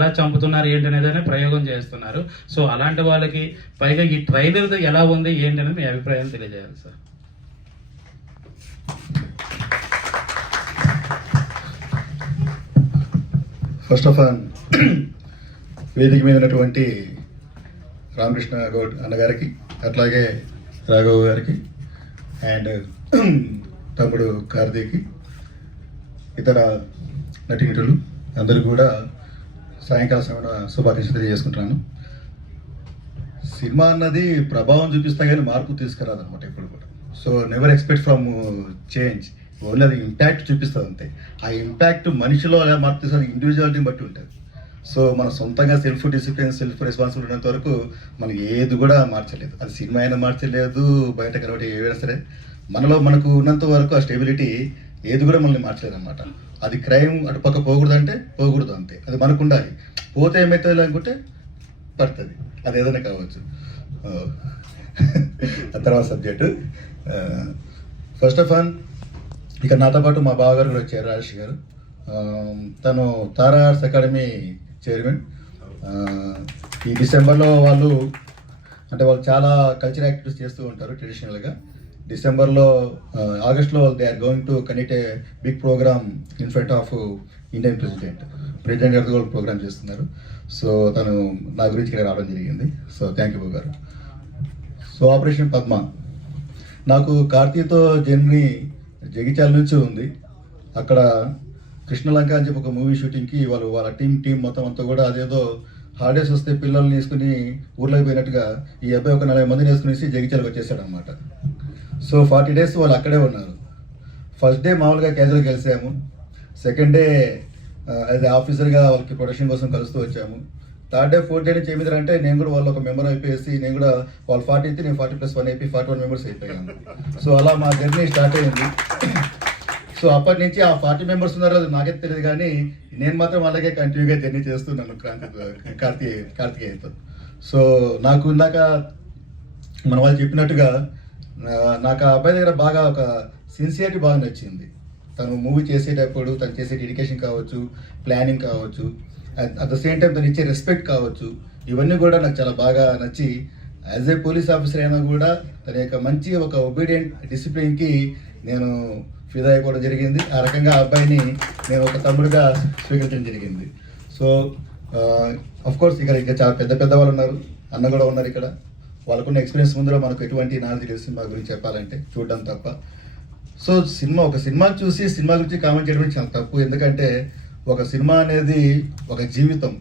ఎలా చంపుతున్నారు ఏంటనేది ప్రయోగం చేస్తున్నారు. సో అలాంటి వాళ్ళకి పైగా ఈ ట్రైలర్ ఎలా ఉంది ఏంటనేది మీ అభిప్రాయం తెలియజేయాలి సార్. ఫస్ట్ ఆఫ్ ఆల్ వేదిక మీద ఉన్నటువంటి రామకృష్ణ గౌడ్ అన్నగారికి, అట్లాగే రాఘవ్ గారికి అండ్ తమ్ముడు కార్తీక్కి, ఇతర నటీనటులు అందరూ కూడా సాయంకాల సమయంలో శుభాకాంక్షలు తెలియజేసుకుంటున్నాను. సినిమా అన్నది ప్రభావం చూపిస్తా కానీ మార్పు తీసుకురాదనమాట ఎప్పుడు కూడా. So never expect from change, only అది ఇంపాక్ట్ చూపిస్తుంది అంతే. ఆ ఇంపాక్ట్ మనిషిలో ఎలా మార్పు తీస్తుంది ఇండివిజువాలిటీని బట్టి ఉంటుంది. సో మన సొంతంగా సెల్ఫ్ డిసిప్లిన్, సెల్ఫ్ రెస్పాన్సిబిలిటీ ఉన్నంత వరకు మనకి ఏది కూడా మార్చలేదు. అది సినిమా అయినా మార్చలేదు, బయట కనబడి ఏవైనా సరే మనకు ఉన్నంత వరకు ఆ స్టెబిలిటీ ఏది కూడా మనల్ని మార్చలేదు అనమాట. అది క్రైమ్ అటు పక్క పోకూడదు అంటే పోకూడదు అంతే, అది మనకు ఉండాలి. పోతే ఏమవుతుంది అనుకుంటే పడుతుంది, అది ఏదైనా కావచ్చు. తర్వాత సబ్జెక్టు ఫస్ట్ ఆఫ్ ఆల్ ఇక నాతో పాటు మా బావగారు కూడా వచ్చారు, రాజేష్ గారు. తను తారా ఆర్ట్స్ అకాడమీ చైర్మన్. ఈ డిసెంబర్లో వాళ్ళు చాలా కల్చరల్ యాక్టివిటీస్ చేస్తూ ఉంటారు ట్రెడిషనల్గా. డిసెంబర్లో ఆగస్ట్లో they are going to conduct a big program in front of Indian president గారితో కూడా ప్రోగ్రామ్ చేస్తున్నారు. సో తను నా గురించి ఇక్కడ రావడం జరిగింది. సో థ్యాంక్ యూ గారు. సో ఆపరేషన్ పద్మ నాకు కార్తీక్తో జర్నీ జగిత్యాల నుంచి ఉంది. అక్కడ కృష్ణలంక అని చెప్పి ఒక మూవీ షూటింగ్కి వాళ్ళ టీం మొత్తం అంతా కూడా అదేదో హాలిడేస్ వస్తే పిల్లల్ని వేసుకుని ఊర్లోకి పోయినట్టుగా ఈ అబ్బాయి ఒక 40 మందిని వేసుకునేసి జగిత్యాలకు వచ్చేసాడు అనమాట. సో 40 days వాళ్ళు అక్కడే ఉన్నారు. ఫస్ట్ డే మామూలుగా క్యాజువల్గా కలిసాము. సెకండ్ డే యాజ్ ఆఫీసర్గా వాళ్ళకి ప్రొటెక్షన్ కోసం కలుస్తూ వచ్చాము. థర్డ్ డే 4th day నుంచి ఏమిటంటే నేను కూడా వాళ్ళు ఒక మెంబర్ అయిపోయేసి, నేను కూడా వాళ్ళు 40 అయితే నేను 40+1 అయిపోయి 41 మెంబర్స్ అయిపోయాను. సో అలా మా జర్నీ స్టార్ట్ అయింది. సో అప్పటి నుంచి ఆ 40 మెంబర్స్ ఉన్నారో అది నాకే తెలియదు, కానీ నేను మాత్రం అలాగే కంటిన్యూగా జర్నీ చేస్తున్నాను కార్తికేయతో. సో నాకు ఇందాక మన వాళ్ళు చెప్పినట్టుగా నాకు ఆ అబ్బాయి దగ్గర బాగా ఒక సిన్సియారిటీ బాగా నచ్చింది. తను మూవీ చేసేటప్పుడు తను చేసే డెడికేషన్ కావచ్చు, ప్లానింగ్ కావచ్చు, అట్ ద సేమ్ టైం తను ఇచ్చే రెస్పెక్ట్ కావచ్చు, ఇవన్నీ కూడా నాకు చాలా బాగా నచ్చి యాజ్ ఏ పోలీస్ ఆఫీసర్ అయినా కూడా తన యొక్క మంచి ఒక ఒబీడియంట్ డిసిప్లిన్కి నేను ఫిదా అయిపోవడం జరిగింది. ఆ రకంగా ఆ అబ్బాయిని నేను ఒక తమ్ముడుగా స్వీకరించడం జరిగింది. సో అఫ్కోర్స్ ఇంకా చాలా పెద్ద వాళ్ళు ఉన్నారు, అన్న కూడా ఉన్నారు ఇక్కడ. వాళ్ళకున్న ఎక్స్పీరియన్స్ ముందులో మనకు ఎటువంటి నాలెడ్జ్ లేదు సినిమా గురించి చెప్పాలంటే, చూడడం తప్ప. సో ఒక సినిమా చూసి సినిమా గురించి కామెంట్ చేయడం చాలా తప్పు. ఎందుకంటే ఒక సినిమా అనేది ఒక జీవితం.